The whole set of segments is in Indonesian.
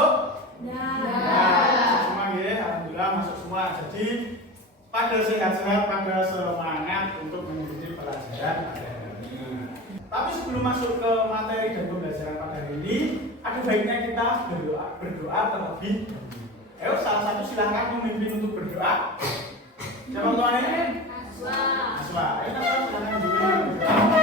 masuk? Ya. Masuk semua ya, alhamdulillah masuk semua. Jadi pada sehat-sehat, pada semangat untuk mengikuti pelajaran pada hari ini. Tapi sebelum masuk ke materi dan pembelajaran pada hari ini, ada baiknya kita berdoa terlebih dahulu. Ayo, salah satu silakan memimpin untuk berdoa. Siapa tuannya? Aswa. Ayo Aswa, silakan memimpin berdoa.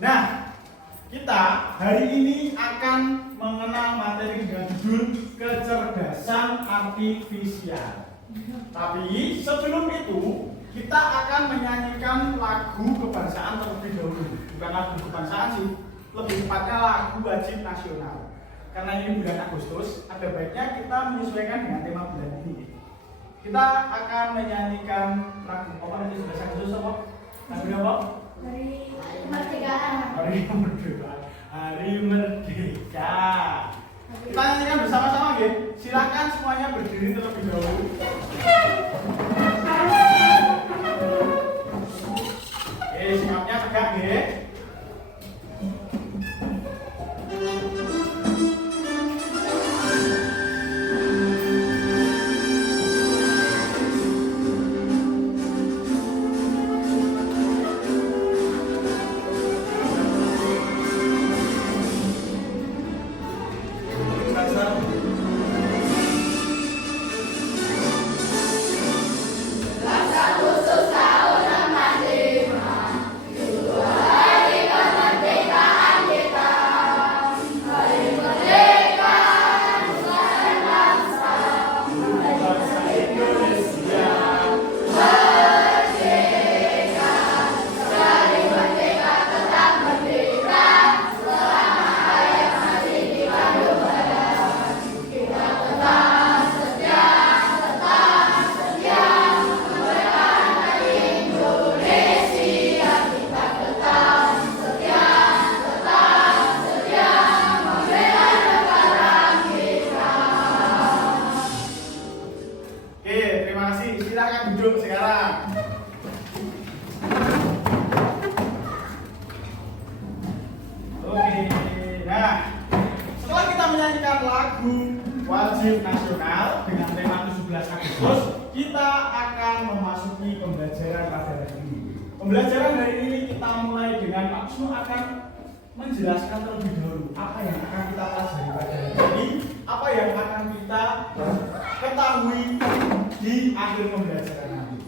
Nah, kita hari ini akan mengenal materi dengan judul kecerdasan artifisial. Tapi sebelum itu, kita akan menyanyikan lagu kebangsaan terlebih dahulu. Bukan lagu kebangsaan sih, lebih tepatnya lagu wajib nasional. Karena ini bulan Agustus, ada baiknya kita menyesuaikan dengan tema bulan ini. Kita akan menyanyikan lagu apa nanti 11 Agustus apa? Lagu apa? Hari kemerdekaan. Hari Merdeka. Hari Merdeka. Kita nyanyikan bersama-sama ya. Silakan semuanya berdiri terlebih dahulu. Oke, sikapnya tegak ya. Wajib nasional dengan tema 17 Agustus, kita akan memasuki pembelajaran pada hari ini. Pembelajaran hari ini kita mulai dengan Pak Wisnu akan menjelaskan terlebih dahulu apa yang akan kita pelajari pada hari ini, apa yang akan kita ketahui di akhir pembelajaran nanti.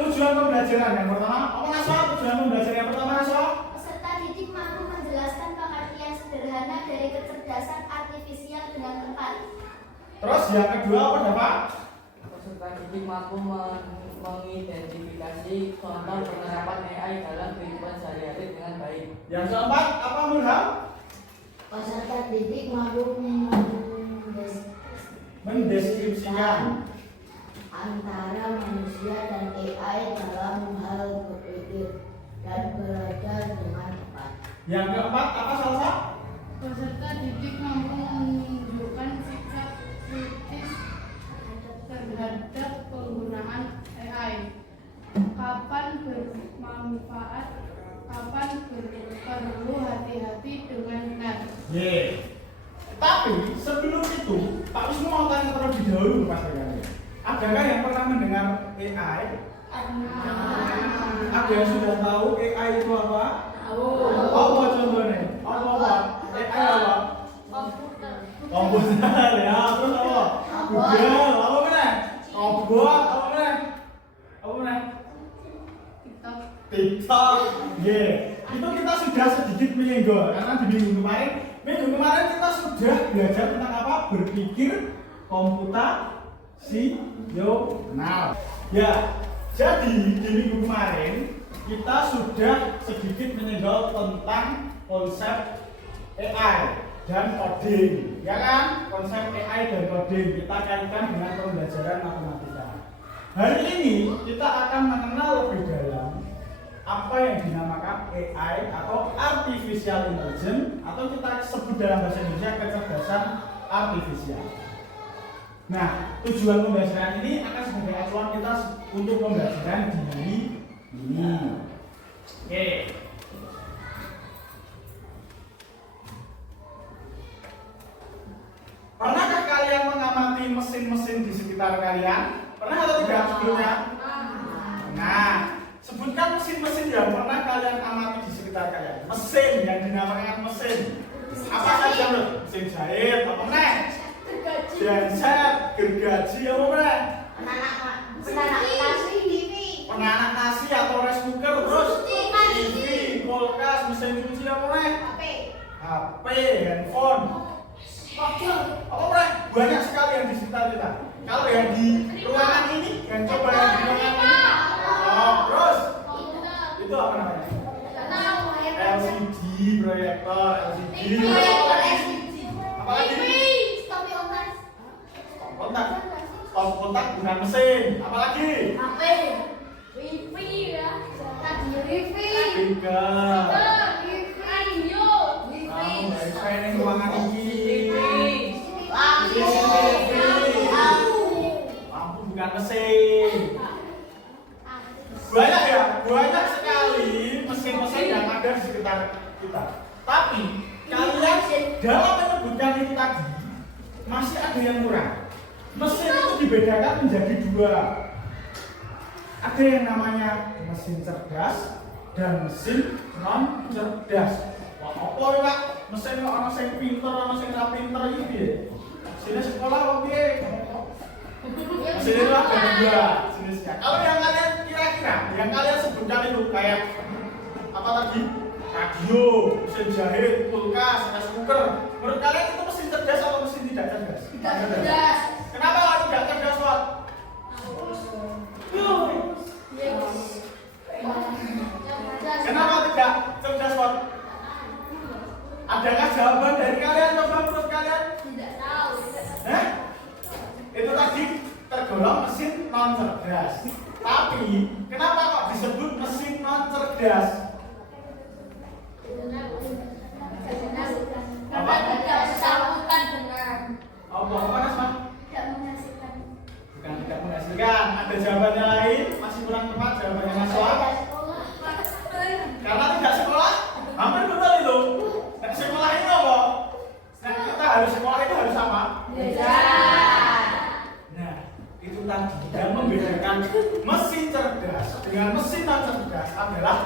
Tujuan pembelajaran yang pertama, apa Naswa? Tujuan pembelajaran yang pertama Naswa? Peserta didik mampu menjelaskan pengertian sederhana dari kecerdasan artifisial dengan tepat. Terus yang kedua apa Bapak? Peserta didik mampu mengidentifikasi contoh penerapan AI dalam kehidupan sehari-hari dengan baik. Yang keempat apa Mulham? Peserta didik mampu mendeskripsikan antara manusia dan AI dalam hal berpikir dan belajar dengan tepat. Yang keempat apa Salsa? Peserta didik mampu menunjukkan sikap kritis terhadap penggunaan AI. Kapan bermanfaat, kapan perlu hati-hati dengan benar. Tapi sebelum itu, Pak Wisnu mau tanya terlebih dahulu kepada kalian. Adakah yang pernah mendengar AI? Ada yang sudah tahu AI itu apa? Tahu. Apa contohnya? Apa? AI apa? Karena di minggu kemarin kita sudah belajar tentang apa? Berpikir komputasional. Ya, jadi di minggu kemarin kita sudah sedikit menyinggung tentang konsep AI dan coding, ya kan? Konsep AI dan coding kita kaitkan dengan pembelajaran matematika. Hari ini kita akan mengenal lebih dalam apa yang dinamakan AI atau Artificial Intelligence, atau kita sebut dalam bahasa Indonesia kecerdasan artifisial. Nah, tujuan pembelajaran ini akan sebagai acuan kita untuk pembelajaran di hari ini. Oke. Pernahkah kalian mengamati mesin-mesin di sekitar kalian? Pernah atau tidak sebelumnya? Nah, sebutkan mesin-mesin yang pernah kalian amati di sekitar kalian. Mesin yang dinamakan mesin. Apa saja, Bro? Mesin jahit, apa meneh? Genset, gergaji, apa meneh? Penanak nasi atau rice cooker, terus TV, kulkas, mesin cuci, apa meneh? HP, handphone. Apa meneh? Banyak sekali yang di sekitar kita. Kalau yang di ruangan ini, yang coba yang di ruangan ini. Oh, terus itu apa namanya? LCD, proyektor, LCD. Apa lagi? Stop kontak bukan mesin. Apa lagi? Speaker. Wifi ini ruangan ini. Lampu bukan mesin. Banyak ya, banyak sekali mesin-mesin yang ada di sekitar kita. Tapi kalian dalam menyebutkan ini tadi masih ada yang kurang. Mesin itu dibedakan menjadi dua. Ada yang namanya mesin cerdas dan mesin non cerdas. Wah, apa ya Pak? Mesin kok ana sing pinter, ana sing ora pinter iki piye? Sini sekolah kok piye? Mesin itu ada dua jenisnya. Kalau yang kalian kira-kira, yang kalian sebutkan itu kayak apa tadi? Radio, mesin jahit, kulkas, rice cooker. Menurut kalian itu mesin cerdas atau mesin tidak cerdas? Tidak cerdas. Kenapa tidak cerdas, Pak? Kenapa tidak cerdas, Pak? Adakah jawaban dari kalian? Coba menurut kalian? Tidak tahu. Itu tadi tergolong mesin non cerdas. Tapi kenapa kok disebut mesin non cerdas? Apa? Tidak bersangkutan dengan. Apa panas, Pak? Tidak menghasilkan. Bukan tidak menghasilkan. Ada jawabannya lain? Masih kurang tepat jawabannya Mas Wah. Karena tidak sekolah? Hampir betul itu. Nah, sekolah ini apa? Nah, kita harus sekolah itu harus apa? Nah, itu tadi yang membedakan mesin cerdas dengan mesin non cerdas adalah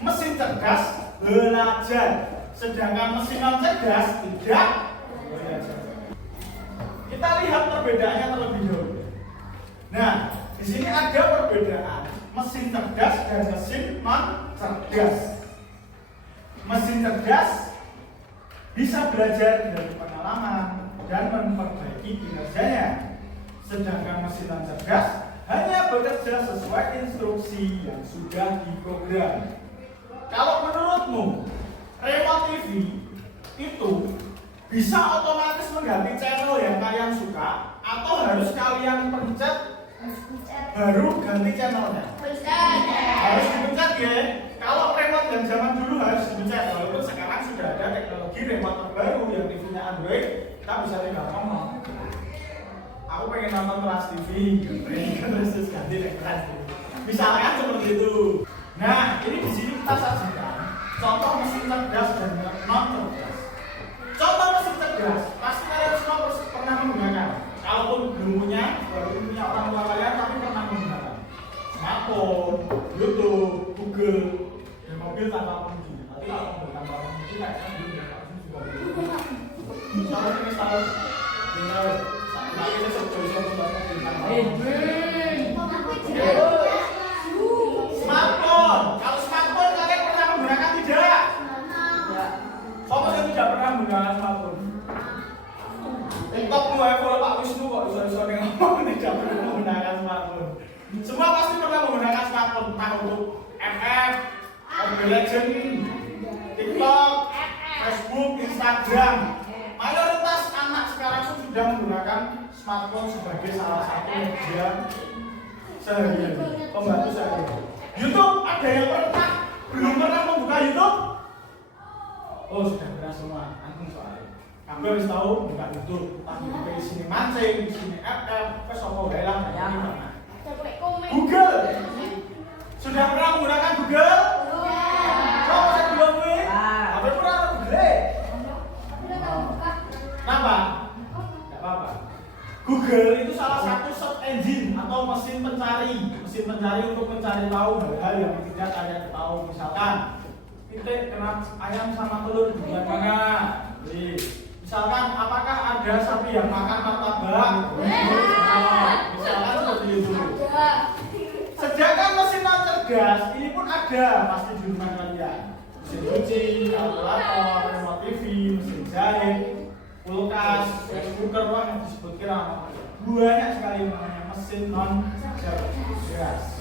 mesin cerdas belajar, sedangkan mesin non cerdas tidak belajar. Kita lihat perbedaannya terlebih dahulu. Nah, di sini ada perbedaan mesin cerdas dan mesin non cerdas. Mesin cerdas bisa belajar dari pengalaman dan memperbaiki kinerjanya, sedangkan mesin non cerdas hanya bekerja sesuai instruksi yang sudah diprogram. Kalau menurutmu remote TV itu bisa otomatis mengganti channel yang kalian suka, atau harus kalian pencet baru ganti channelnya? Harus dipencet ya. Kalau remote yang zaman dulu harus dipencet, walaupun sekarang sudah ada teknologi remote terbaru yang TV-nya Android, kita bisa tinggal ngomong. Aku pengen nonton Trans TV, terus ganti Trans TV. Misalkan seperti itu. Nah, ini di sini kita sajikan contoh mesin cerdas dan non cerdas. Contoh mesin cerdas, pasti kalian semua pernah menggunakan. Kalaupun belum punya, baru punya orang tua kalian tapi pernah menggunakan smartphone, YouTube, Google, dan mobil tanpa pengemudi. Nanti kalau mobil tanpa pengemudi, kayaknya belum ya, juga belum. Misalnya ini tahu, tinggal nanti saya coba buat mobil tanpa pengemudi. Smartphone, kalau smartphone kalian pernah menggunakan tidak? Sopo sing TikTokmu ya follow Pak Wisnu kok iso-iso ngomong tidak perlu menggunakan smartphone. Semua pasti pernah menggunakan smartphone, entah untuk MF, Mobile Legends, TikTok, Facebook, Instagram. Mayoritas anak sekarang tuh sudah menggunakan smartphone sebagai salah satu media seharian, pembantu seharian. YouTube, ada yang pernah belum pernah membuka YouTube? Oh sudah pernah semua, antum soalnya. Kamu harus tahu buka YouTube, tapi di sini mancing, di sini FF, terus apa galang ya? Google, sudah pernah menggunakan Google? Kamu saya belum nih? Apa pernah Google? Kenapa? Tidak apa-apa. Google itu salah satu search engine atau mesin pencari untuk mencari tahu hal-hal yang tidak kalian tahu. Misalkan titik kenapa ayam sama telur di bulan mana? Misalkan apakah ada sapi yang makan martabak? Misalkan seperti itu. Sejak mesin cerdas ini pun ada pasti di rumah kalian. Mesin cuci, kalkulator, remote TV, mesin jahit, kulkas, rice cooker, wah yang disebut kira banyak sekali namanya mesin non cerdas.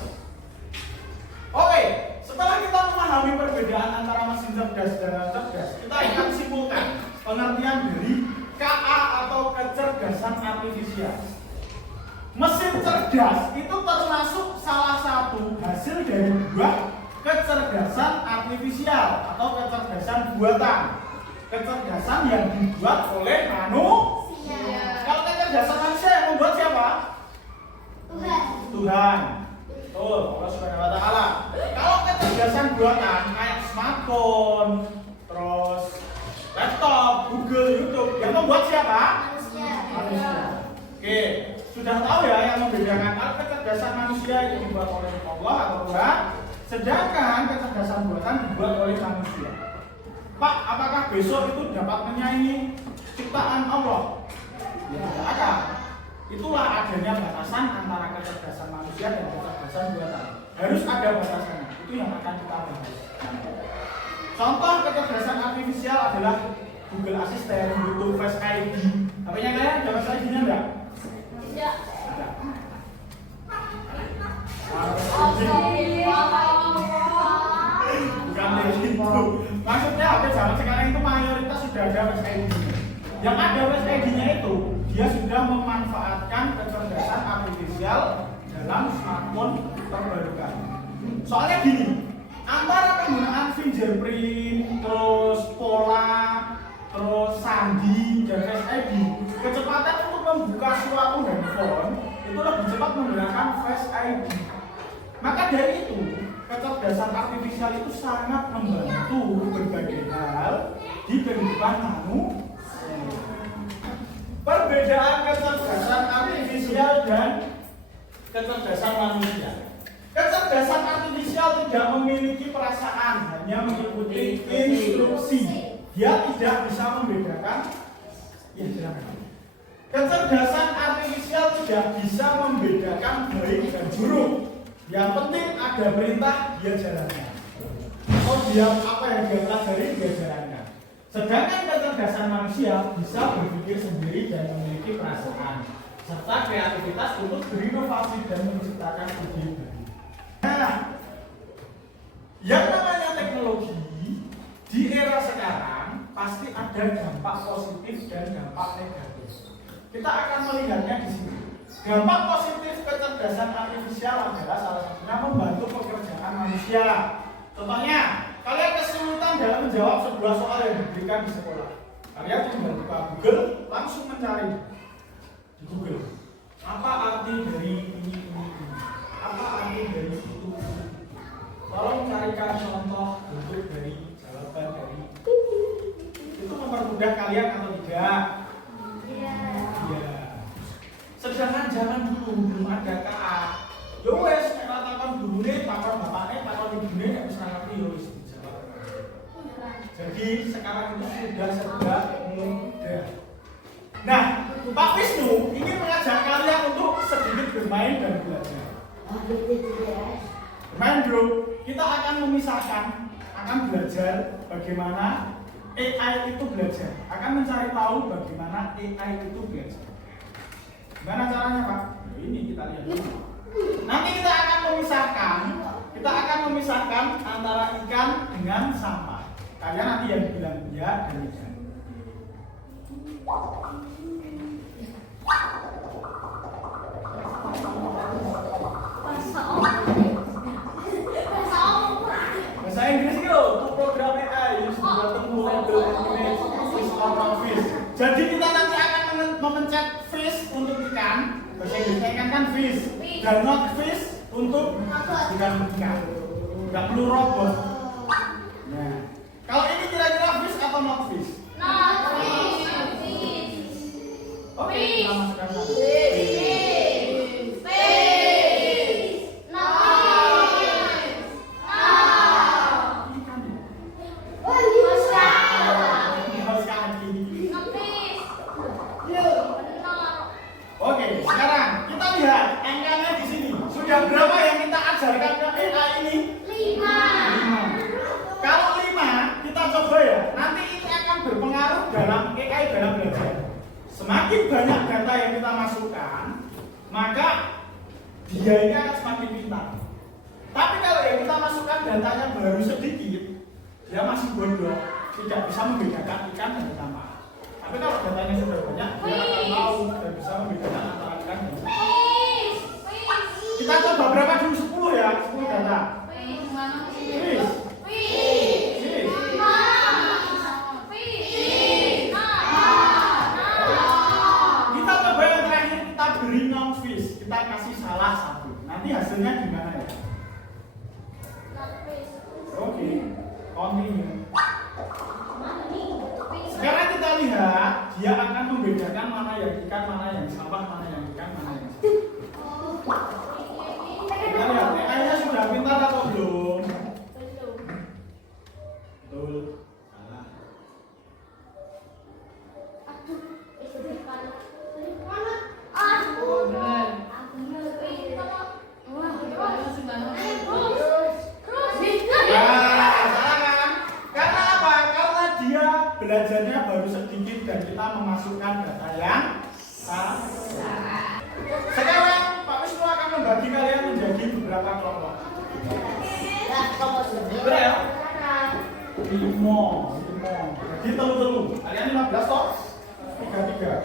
Oke, setelah kita memahami perbedaan antara mesin cerdas dan non cerdas, kita akan simpulkan pengertian dari KA atau kecerdasan artifisial. Mesin cerdas itu termasuk salah satu hasil dari dua kecerdasan artifisial atau kecerdasan buatan. Kecerdasan yang dibuat oleh manusia. Kalau kecerdasan manusia yang membuat siapa? Tuhan. Betul, Allah Subhanahu wa taala. Kalau kecerdasan buatan kayak smartphone, terus laptop, Google, YouTube, yang membuat siapa? Manusia. Oke, sudah tahu ya yang membedakan kecerdasan manusia itu dibuat oleh Allah atau Tuhan, sedangkan kecerdasan buatan dibuat oleh manusia. Pak, apakah besok itu dapat menyaingi ciptaan Allah? Ya tidak akan. Itulah adanya batasan antara kecerdasan manusia dan kecerdasan buatan. Harus ada batasannya. Itu yang akan kita bahas. Contoh kecerdasan artifisial adalah Google Assistant, YouTube, Face ID. Apanya kalian? Ada Face ID-nya enggak? Tidak. Bukan itu. Maksudnya HP zaman sekarang itu mayoritas sudah ada Face ID. Yang ada Face ID-nya itu dia sudah memanfaatkan kecerdasan artifisial dalam smartphone terbarukan. Soalnya gini, antara penggunaan fingerprint, terus pola, terus sandi dan Face ID, kecepatan untuk membuka suatu handphone itu lebih cepat menggunakan Face ID. Maka dari itu, kecerdasan artifisial itu sangat membantu berbagai hal di kehidupan manusia. Perbedaan kecerdasan artifisial dan kecerdasan manusia. Kecerdasan artifisial tidak memiliki perasaan, hanya mengikuti instruksi. Dia tidak bisa membedakan. Ya, silakan. Kecerdasan artifisial tidak bisa membedakan baik dan buruk. Yang penting ada perintah, dia jalankan. Oh, dia apa yang dia pelajari, dia jalankan. Sedangkan kecerdasan manusia bisa berpikir sendiri dan memiliki perasaan, serta kreativitas untuk berinovasi dan menciptakan ide baru. Nah, yang namanya teknologi di era sekarang pasti ada dampak positif dan dampak negatif. Kita akan melihatnya di sini. Dampak positif kecerdasan artifisial adalah salah satunya membantu pekerjaan manusia. Contohnya, kalian kesulitan dalam menjawab sebuah soal yang diberikan di sekolah. Kalian tinggal buka Google, langsung mencari di Google. Apa arti dari ini? Apa arti dari itu? Tolong carikan contoh bentuk dari jawaban dari itu mempermudah kalian atau tidak? Iya. Sedangkan zaman dulu belum ada KA. Yo wes katakan gurune, pakon bapaknya, pakon ibune nek wis ngerti yo wis dijawab. Jadi sekarang itu sudah serba mudah. Nah, Pak Wisnu ingin mengajak kalian untuk sedikit bermain dan belajar. Bermain bro, kita akan memisahkan, akan belajar bagaimana AI itu belajar, akan mencari tahu bagaimana AI itu belajar. Gimana caranya, Pak? Nah, ini kita lihat. Nanti kita akan memisahkan antara ikan dengan sampah. Kalian nanti yang bilang ya dan tidak. Bahasa Inggris itu untuk program AI use button to label image fish or not fish. Jadi kita nanti akan memencet fish untuk ikan. Bahasa Inggrisnya ikan kan fish dan not fish untuk bukan ikan. Nggak perlu robot. Nah, kalau ini kira-kira fish atau not fish? Oke, kita masukkan satu. Oke, sekarang kita lihat angkanya di sini. Sudah berapa yang kita ajarkan ke AI ini? 5. Kalau 5, kita coba ya. Nanti ini akan berpengaruh dalam AI dalam belajar. Semakin banyak data yang kita masukkan, maka dia ini akan semakin pintar. Tapi kalau yang kita masukkan datanya baru sedikit, dia masih bodoh, tidak bisa membedakan ikan dan sampah. Tapi kalau datanya sudah banyak, dia akan tahu dan bisa membedakan antara ikan dan sampah. Kita coba berapa dulu? 10 ya, 10 data. Fish. Kita coba yang terakhir, kita beri non fish, kita kasih salah satu. Nanti hasilnya gimana ya? Oke, continue. Sekarang kita lihat, dia akan membedakan mana yang ikan, mana yang sampah, mana yang ikan, mana yang sampah. Kita lihat, AI-nya sudah pintar atau belum? Betul. Salah. Belajarnya baru sedikit dan kita memasukkan data yang salah. Sekarang Pak Wisnu akan membagi kalian menjadi beberapa kelompok. Berapa? 5. Jadi telu-telu. Kalian 15 toh? 3.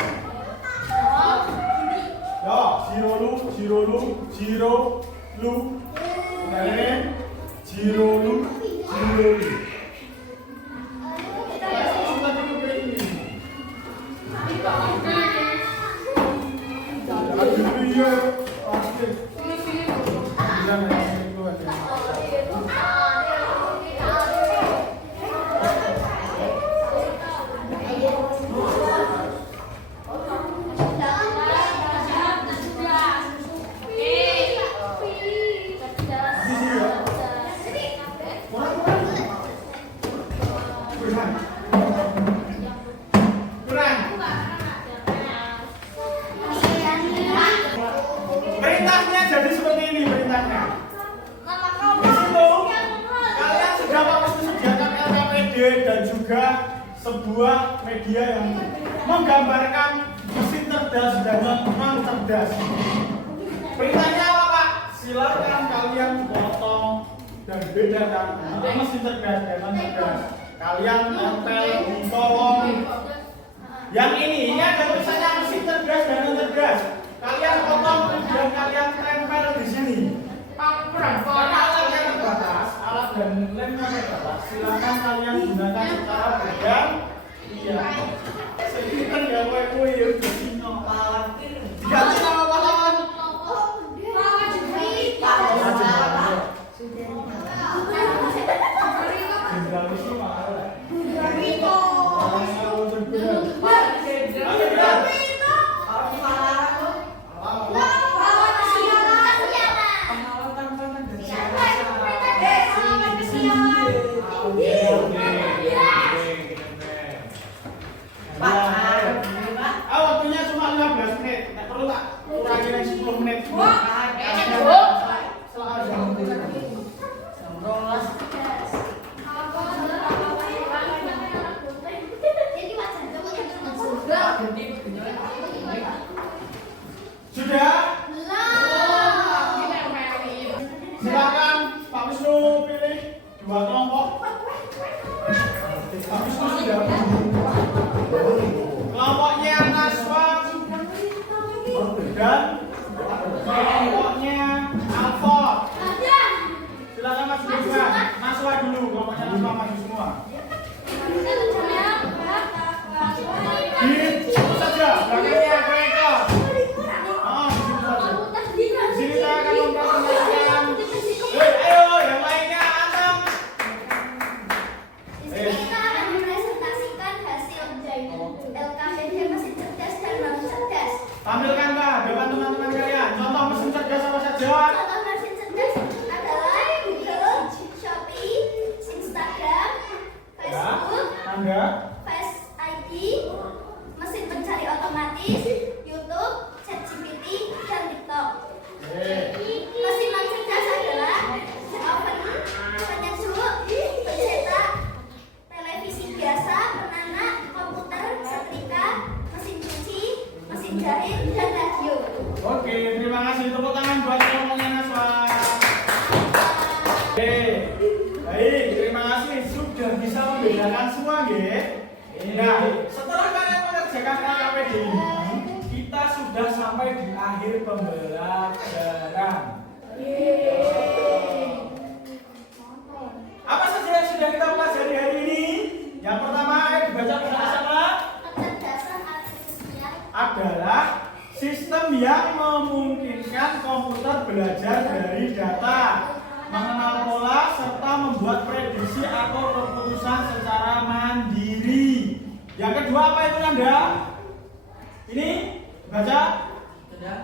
Ya, zero lu. Kalian zero lu. Perintahnya jadi seperti ini perintahnya. Di situ kalian sudah sediakan LKPD dan juga sebuah media yang menggambarkan mesin cerdas dan non cerdas. Perintahnya apa, Pak? Silakan kalian potong dan bedakan antara mesin cerdas dan non cerdas. Kalian tempel di kolom. Yang ini ada tulisannya mesin cerdas dan non cerdas. Kalian potong dan kalian tempel di sini. Karena alatnya terbatas, alat dan lemnya terbatas. Silakan kalian gunakan secara bergantian. Iya. Sekitar ya kowe ya di sini alat. Ganti nama pahlawan. Jenderal Wisnu mahal. Sudah? Lagi nempelin. Silakan Pak Wisnu pilih 2 kelompok. Pak Wisnu sudah kelompoknya Naswa dan kelompoknya Alfot. Silakan Mas Wisnu. Naswa dulu, kelompoknya Naswa maju semua. Di situ saja, belakangnya Eko. Di sini saya akan mempresentasikan. Ayo, yang lainnya Anam. Di sini kita akan mempresentasikan hasil LKPD mesin cerdas dan bangun cerdas. Tampilkan Mbak, depan teman-teman kalian. Contoh mesin cerdas apa saja? Contoh mesin cerdas adalah Google, Shopee, Instagram, Facebook, Tangga. Face ID, mesin pencari otomatis, YouTube, ChatGPT, dan TikTok. Mesin non cerdas adalah oven, penyejuk, pencetak, televisi biasa, penanak, komputer, setrika, mesin cuci, mesin jahit, dan radio. Oke, terima kasih. Tepuk tangan buat kelompoknya Naswa. Oke, baik, terima kasih. Sudah bisa membedakan semua, nggih? Nah, setelah kalian mengerjakan LKPD ini, kita sudah sampai di akhir pembelajaran. Apa saja yang sudah kita pelajari hari ini? Yang pertama, dibaca bersama-sama Kecerdasan artifisial adalah sistem yang memungkinkan komputer belajar dari data, mengenal pola, serta membuat prediksi atau keputusan secara mandiri. Yang kedua apa itu Nanda? Ini baca. Sudah.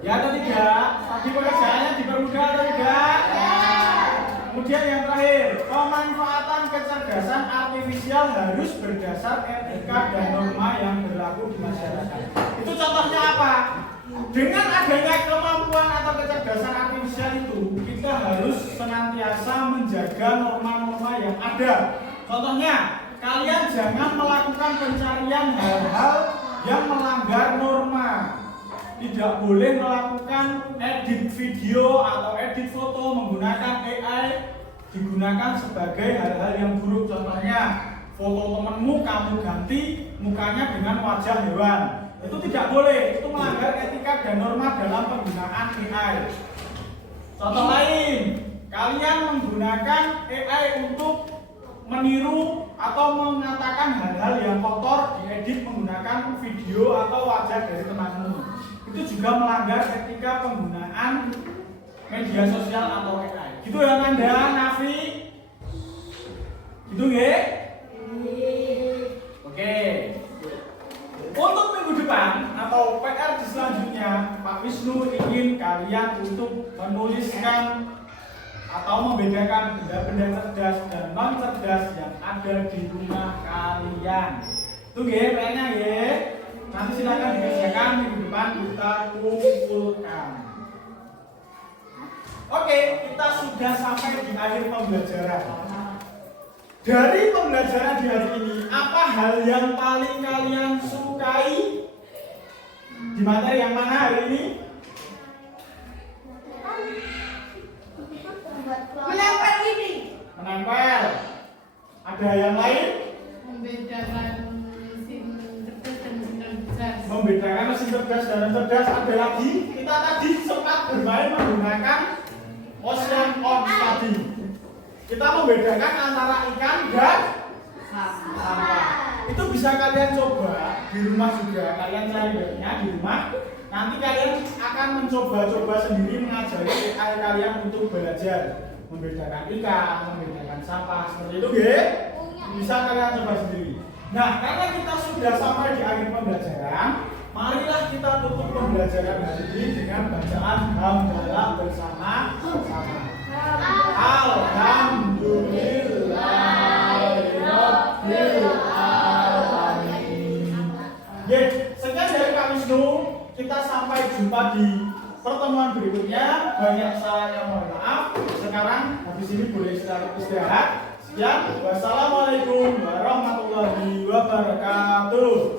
Ya atau tidak? Tadi pekerjaannya dipermudah atau tidak? Kemudian yang terakhir, pemanfaatan kecerdasan artifisial harus berdasar etika dan norma yang berlaku di masyarakat. Itu contohnya apa? Dengan adanya kemampuan atau kecerdasan artifisial itu, kita harus senantiasa menjaga norma-norma yang ada. Contohnya, kalian jangan melakukan pencarian hal-hal yang melanggar norma. Tidak boleh melakukan edit video atau edit foto menggunakan AI digunakan sebagai hal-hal yang buruk. Contohnya, foto temenmu kamu ganti mukanya dengan wajah hewan. Itu tidak boleh, itu melanggar etika dan norma dalam penggunaan AI. Contoh lain, kalian menggunakan AI untuk meniru atau mengatakan hal-hal yang kotor diedit menggunakan video atau wajah dari temanmu. Itu juga melanggar etika penggunaan media sosial atau AI. Gitu ya Nanda, Nafi? Gitu nggih? Oke. Untuk minggu depan atau PR di selanjutnya, Pak Wisnu ingin kalian untuk menuliskan atau membedakan benda-benda cerdas dan non cerdas yang ada di rumah kalian. Itu nggih, PR-nya nggih. Nanti silakan dikerjakan minggu depan kita kumpulkan. Oke, kita sudah sampai di akhir pembelajaran. Dari pembelajaran di hari ini, apa hal yang paling kalian sukai di materi yang mana hari ini? Menempel ini. Menempel. Ada yang lain? Membedakan mesin cerdas dan mesin non cerdas. Membedakan mesin cerdas dan non cerdas. Ada lagi? Kita tadi sempat bermain menggunakan ocean on tadi. Kita membedakan antara ikan dan sampah. Itu bisa kalian coba di rumah juga. Kalian cari webnya di rumah. Nanti kalian akan mencoba-coba sendiri mengajari AI kalian untuk belajar membedakan ikan, membedakan sampah seperti itu, nggih? Bisa kalian coba sendiri. Nah, karena kita sudah sampai di akhir pembelajaran, marilah kita tutup pembelajaran hari ini dengan bacaan hamdalah bersama-sama. Alhamdulillahirabbil alamin. Sekian dari Pak Wisnu. kita sampai jumpa di pertemuan berikutnya. Banyak salahnya, mohon maaf. Sekarang habis ini boleh istirahat. Sekian, wassalamualaikum warahmatullahi wabarakatuh.